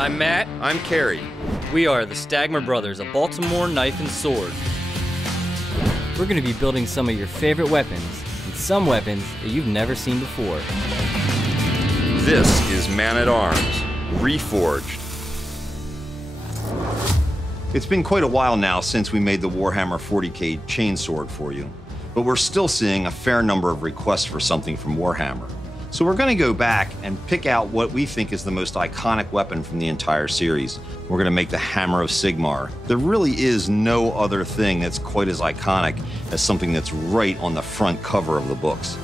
I'm Matt. I'm Kerry. We are the Stagmer brothers of Baltimore Knife and Sword. We're going to be building some of your favorite weapons, and some weapons that you've never seen before. This is Man-at-Arms, Reforged. It's been quite a while now since we made the Warhammer 40k chainsword for you, but we're still seeing a fair number of requests for something from Warhammer. So we're going to go back and pick out what we think is the most iconic weapon from the entire series. We're going to make the Hammer of Sigmar. There really is no other thing that's quite as iconic as something that's right on the front cover of the books.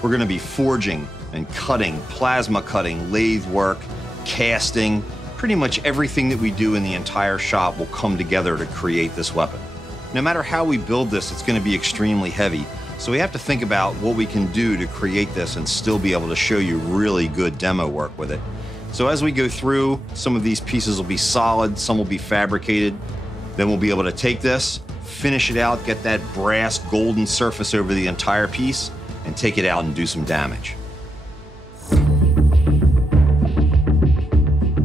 We're going to be forging and cutting, plasma cutting, lathe work, casting. Pretty much everything that we do in the entire shop will come together to create this weapon. No matter how we build this, it's going to be extremely heavy. So we have to think about what we can do to create this and still be able to show you really good demo work with it. So as we go through, some of these pieces will be solid, some will be fabricated. Then we'll be able to take this, finish it out, get that brass golden surface over the entire piece, and take it out and do some damage.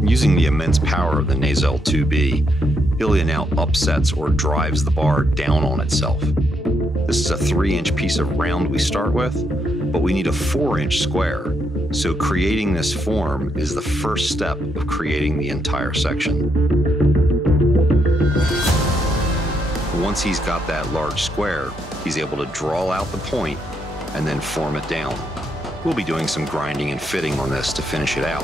Using the immense power of the Nacelle 2B, Ilya now upsets or drives the bar down on itself. This is a 3-inch piece of round we start with, but we need a 4-inch square. So creating this form is the first step of creating the entire section. Once he's got that large square, he's able to draw out the point and then form it down. We'll be doing some grinding and fitting on this to finish it out.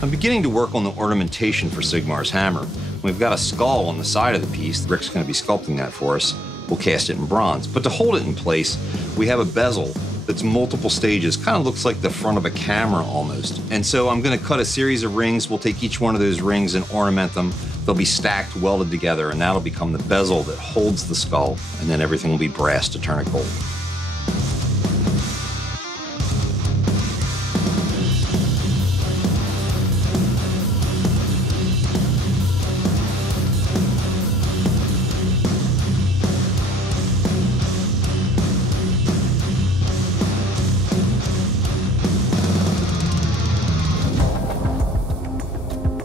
I'm beginning to work on the ornamentation for Sigmar's hammer. We've got a skull on the side of the piece. Rick's going to be sculpting that for us. We'll cast it in bronze. But to hold it in place, we have a bezel that's multiple stages. Kind of looks like the front of a camera almost. And so I'm going to cut a series of rings. We'll take each one of those rings and ornament them. They'll be stacked, welded together, and that'll become the bezel that holds the skull. And then everything will be brass to turn it gold.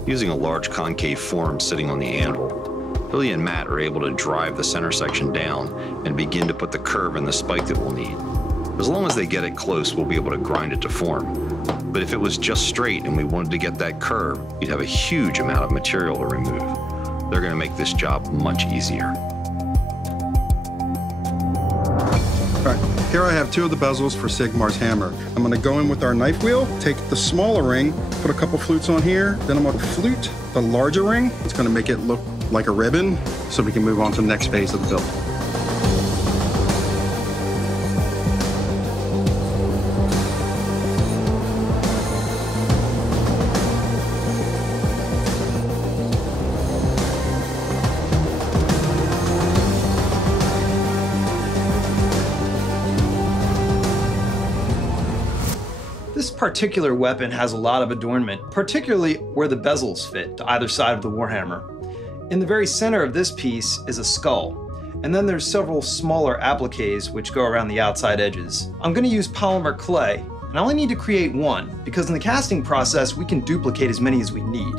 Using a large concave form sitting on the anvil, Ilya and Matt are able to drive the center section down and begin to put the curve and the spike that we'll need. As long as they get it close, we'll be able to grind it to form. But if it was just straight and we wanted to get that curve, you'd have a huge amount of material to remove. They're going to make this job much easier. All right, here I have 2 of the bezels for Sigmar's hammer. I'm gonna go in with our knife wheel, take the smaller ring, put a couple flutes on here, then I'm gonna flute the larger ring. It's gonna make it look like a ribbon so we can move on to the next phase of the build. This particular weapon has a lot of adornment, particularly where the bezels fit to either side of the Warhammer. In the very center of this piece is a skull, and then there's several smaller appliques which go around the outside edges. I'm going to use polymer clay, and I only need to create one, because in the casting process we can duplicate as many as we need.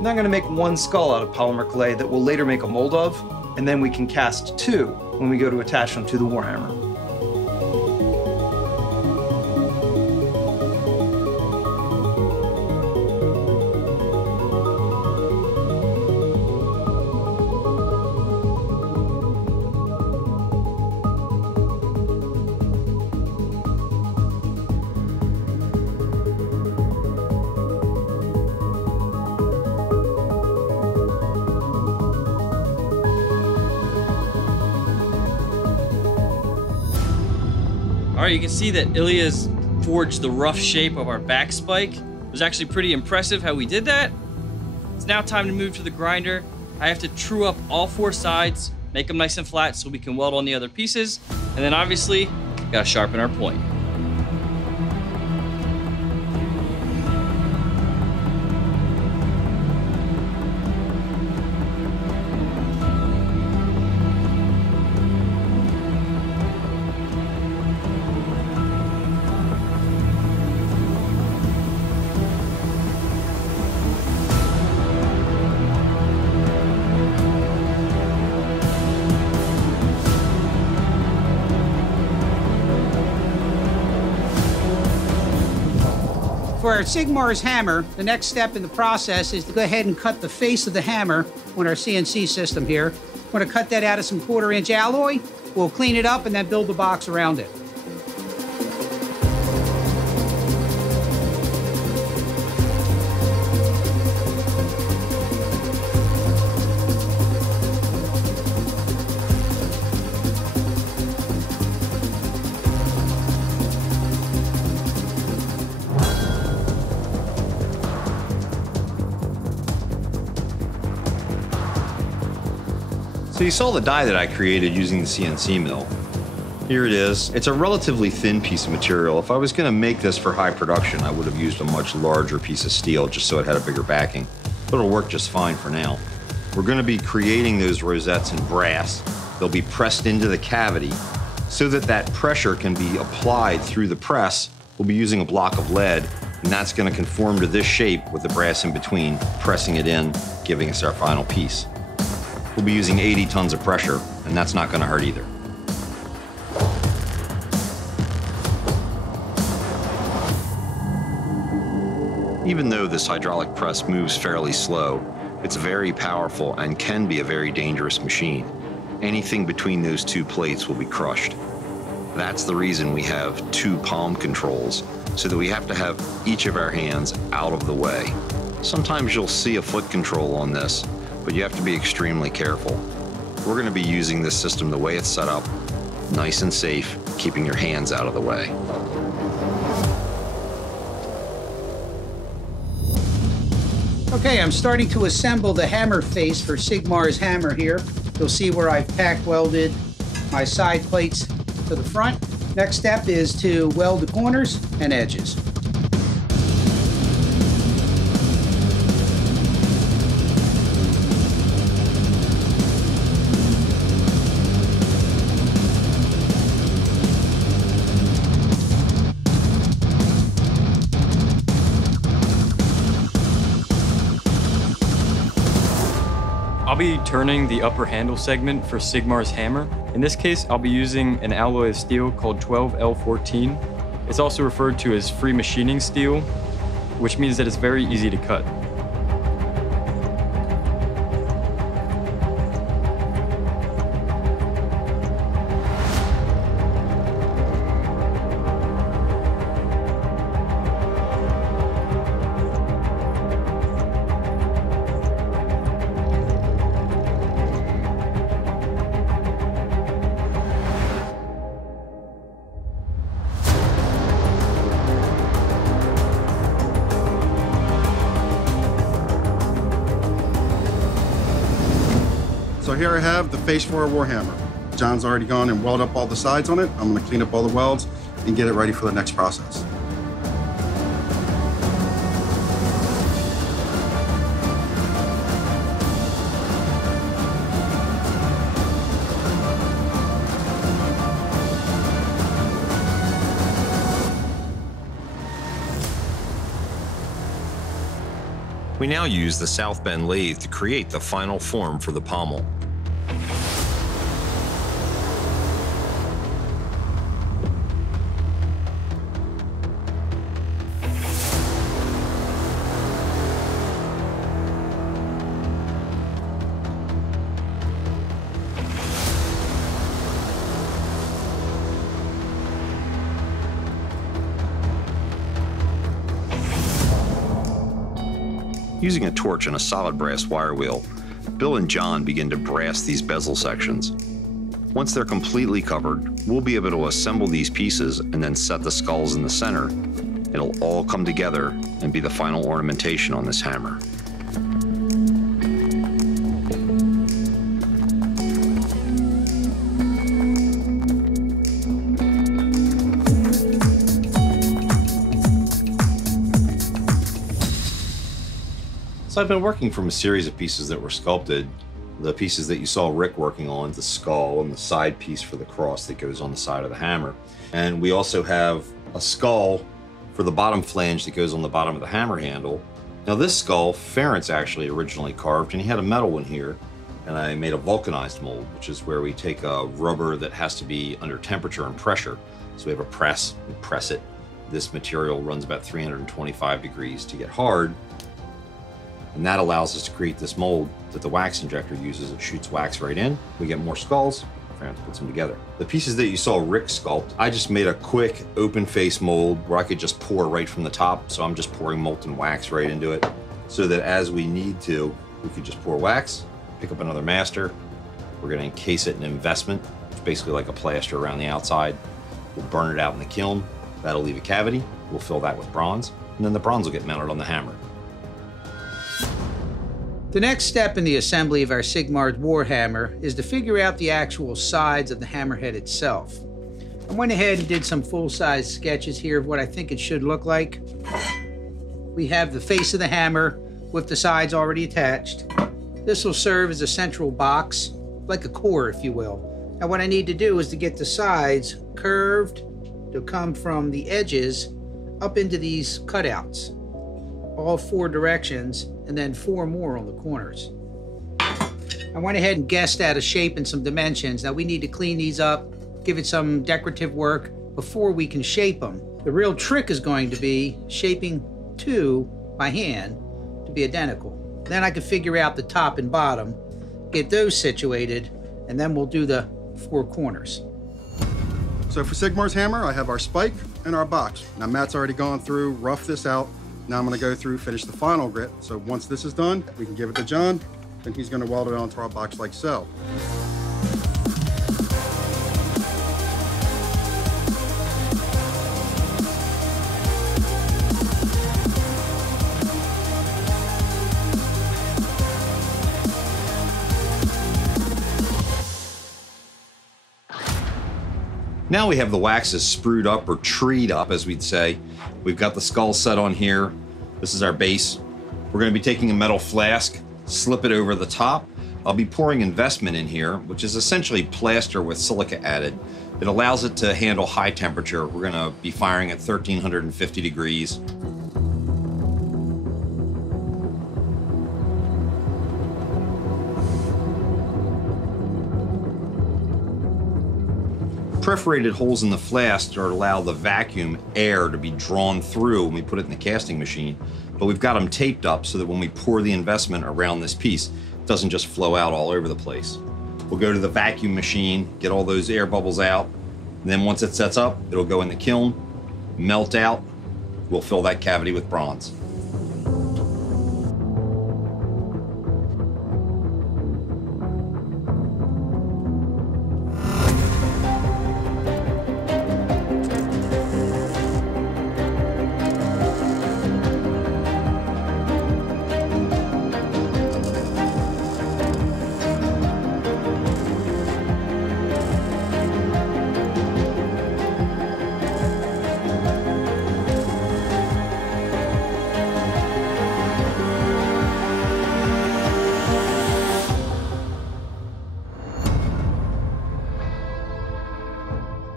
Now I'm going to make one skull out of polymer clay that we'll later make a mold of, and then we can cast 2 when we go to attach them to the Warhammer. right, you can see that Ilya's forged the rough shape of our back spike. It was actually pretty impressive how we did that. It's now time to move to the grinder. I have to true up all 4 sides, make them nice and flat so we can weld on the other pieces. And then obviously, gotta sharpen our point. For our Sigmar's hammer, the next step in the process is to go ahead and cut the face of the hammer on our CNC system here. We're going to cut that out of some 1/4-inch alloy. We'll clean it up and then build the box around it. So you saw the die that I created using the CNC mill. Here it is. It's a relatively thin piece of material. If I was going to make this for high production, I would have used a much larger piece of steel just so it had a bigger backing. But it'll work just fine for now. We're going to be creating those rosettes in brass. They'll be pressed into the cavity so that that pressure can be applied through the press. We'll be using a block of lead, and that's going to conform to this shape with the brass in between, pressing it in, giving us our final piece. We'll be using 80 tons of pressure, and that's not going to hurt either. Even though this hydraulic press moves fairly slow, it's very powerful and can be a very dangerous machine. Anything between those 2 plates will be crushed. That's the reason we have 2 palm controls, so that we have to have each of our hands out of the way. Sometimes you'll see a foot control on this, but you have to be extremely careful. We're going to be using this system the way it's set up, nice and safe, keeping your hands out of the way. Okay, I'm starting to assemble the hammer face for Sigmar's hammer here. You'll see where I've tack welded my side plates to the front. Next step is to weld the corners and edges. I'll be turning the upper handle segment for Sigmar's hammer. In this case, I'll be using an alloy of steel called 12L14. It's also referred to as free machining steel, which means that it's very easy to cut. So here I have the face for a Warhammer. John's already gone and welded up all the sides on it. I'm going to clean up all the welds and get it ready for the next process. We now use the South Bend lathe to create the final form for the pommel. Using a torch and a solid brass wire wheel, Bill and John begin to brass these bezel sections. Once they're completely covered, we'll be able to assemble these pieces and then set the skulls in the center. It'll all come together and be the final ornamentation on this hammer. So I've been working from a series of pieces that were sculpted. The pieces that you saw Rick working on, the skull and the side piece for the cross that goes on the side of the hammer. And we also have a skull for the bottom flange that goes on the bottom of the hammer handle. Now this skull, Ferenc actually originally carved, and he had a metal one here. And I made a vulcanized mold, which is where we take a rubber that has to be under temperature and pressure. So we have a press, we press it. This material runs about 325 degrees to get hard. And that allows us to create this mold that the wax injector uses. It shoots wax right in. We get more skulls. Ferenc puts them together. The pieces that you saw Rick sculpt, I just made a quick open face mold where I could just pour right from the top. So I'm just pouring molten wax right into it so that as we need to, we could just pour wax, pick up another master. We're gonna encase it in investment. It's basically like a plaster around the outside. We'll burn it out in the kiln. That'll leave a cavity. We'll fill that with bronze, and then the bronze will get mounted on the hammer. The next step in the assembly of our Sigmar's Warhammer is to figure out the actual sides of the hammerhead itself. I went ahead and did some full-size sketches here of what I think it should look like. We have the face of the hammer with the sides already attached. This will serve as a central box, like a core, if you will. Now what I need to do is to get the sides curved to come from the edges up into these cutouts, all 4 directions, and then 4 more on the corners. I went ahead and guessed at a shape and some dimensions. Now we need to clean these up, give it some decorative work before we can shape them. The real trick is going to be shaping 2 by hand to be identical. Then I can figure out the top and bottom, get those situated, and then we'll do the 4 corners. So for Sigmar's hammer, I have our spike and our box. Now Matt's already gone through, roughed this out. Now I'm gonna go through, finish the final grit. So once this is done, we can give it to John, and he's gonna weld it onto our box like so. Now we have the waxes sprued up or treed up, as we'd say. We've got the skull set on here. This is our base. We're going to be taking a metal flask, slip it over the top. I'll be pouring investment in here, which is essentially plaster with silica added. It allows it to handle high temperature. We're going to be firing at 1350 degrees. Perforated holes in the flask are to allow the vacuum air to be drawn through when we put it in the casting machine. But we've got them taped up so that when we pour the investment around this piece, it doesn't just flow out all over the place. We'll go to the vacuum machine, get all those air bubbles out, and then once it sets up, it'll go in the kiln, melt out. We'll fill that cavity with bronze.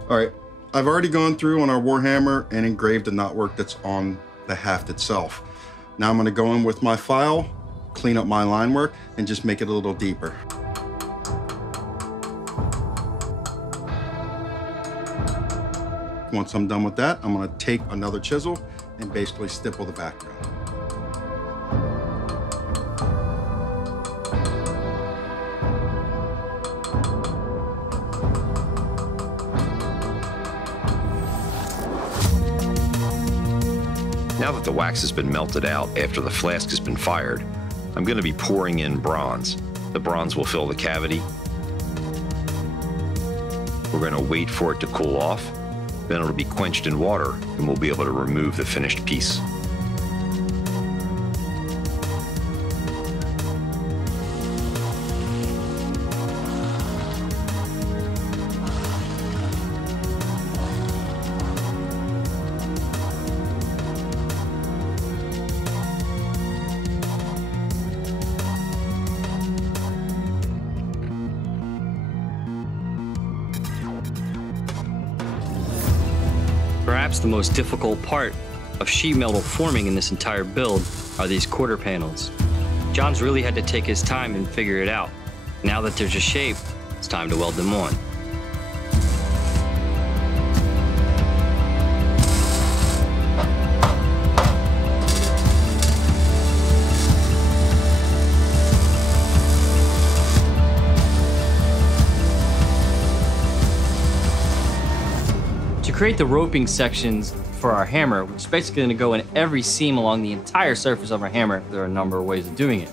All right, I've already gone through on our Warhammer and engraved the knotwork that's on the haft itself. Now I'm gonna go in with my file, clean up my line work, and just make it a little deeper. Once I'm done with that, I'm gonna take another chisel and basically stipple the background. Now that the wax has been melted out after the flask has been fired, I'm going to be pouring in bronze. The bronze will fill the cavity. We're going to wait for it to cool off, then it'll be quenched in water, and we'll be able to remove the finished piece. Perhaps the most difficult part of sheet metal forming in this entire build are these quarter panels. John's really had to take his time and figure it out. Now that they're just shaped, it's time to weld them on. To create the roping sections for our hammer, which is basically going to go in every seam along the entire surface of our hammer, there are a number of ways of doing it.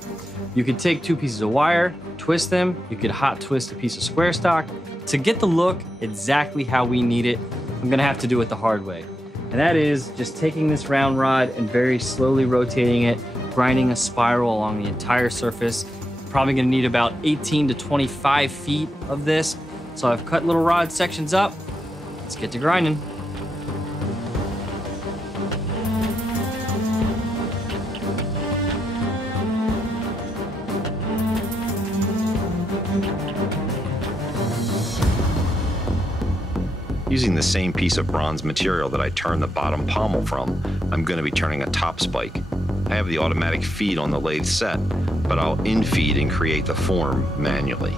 You could take two pieces of wire, twist them, you could hot twist a piece of square stock. To get the look exactly how we need it, I'm going to have to do it the hard way. And that is just taking this round rod and very slowly rotating it, grinding a spiral along the entire surface. Probably going to need about 18 to 25 feet of this. So I've cut little rod sections up. Let's get to grinding. Using the same piece of bronze material that I turned the bottom pommel from, I'm going to be turning a top spike. I have the automatic feed on the lathe set, but I'll in-feed and create the form manually.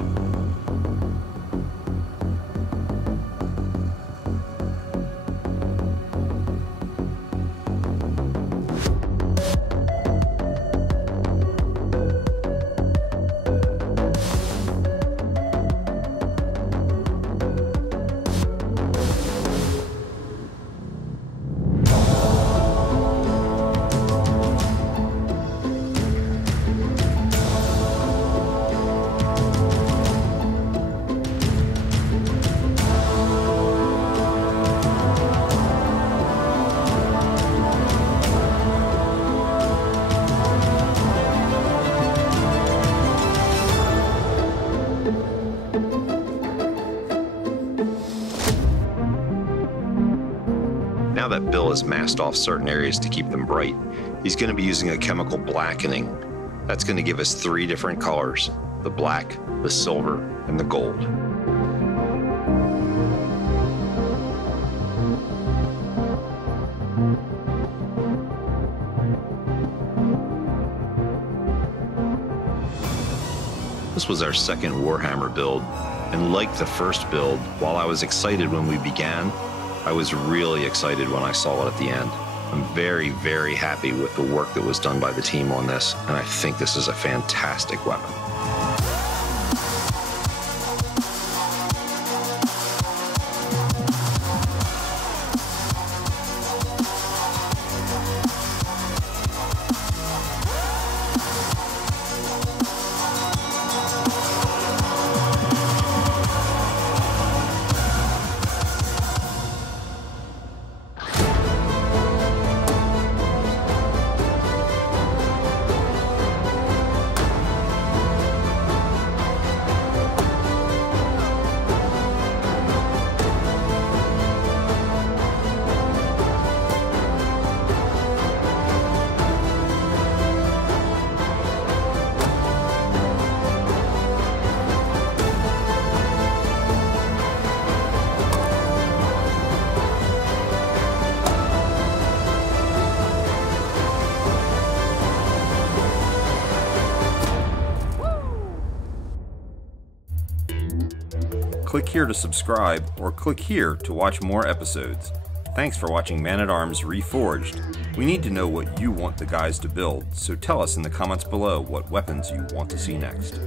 Now that Bill has masked off certain areas to keep them bright, he's going to be using a chemical blackening. That's going to give us 3 different colors: the black, the silver, and the gold. This was our second Warhammer build, and like the first build, while I was excited when we began, I was really excited when I saw it at the end. I'm very, very happy with the work that was done by the team on this, and I think this is a fantastic weapon. Click here to subscribe, or click here to watch more episodes. Thanks for watching Man at Arms Reforged. We need to know what you want the guys to build, so tell us in the comments below what weapons you want to see next.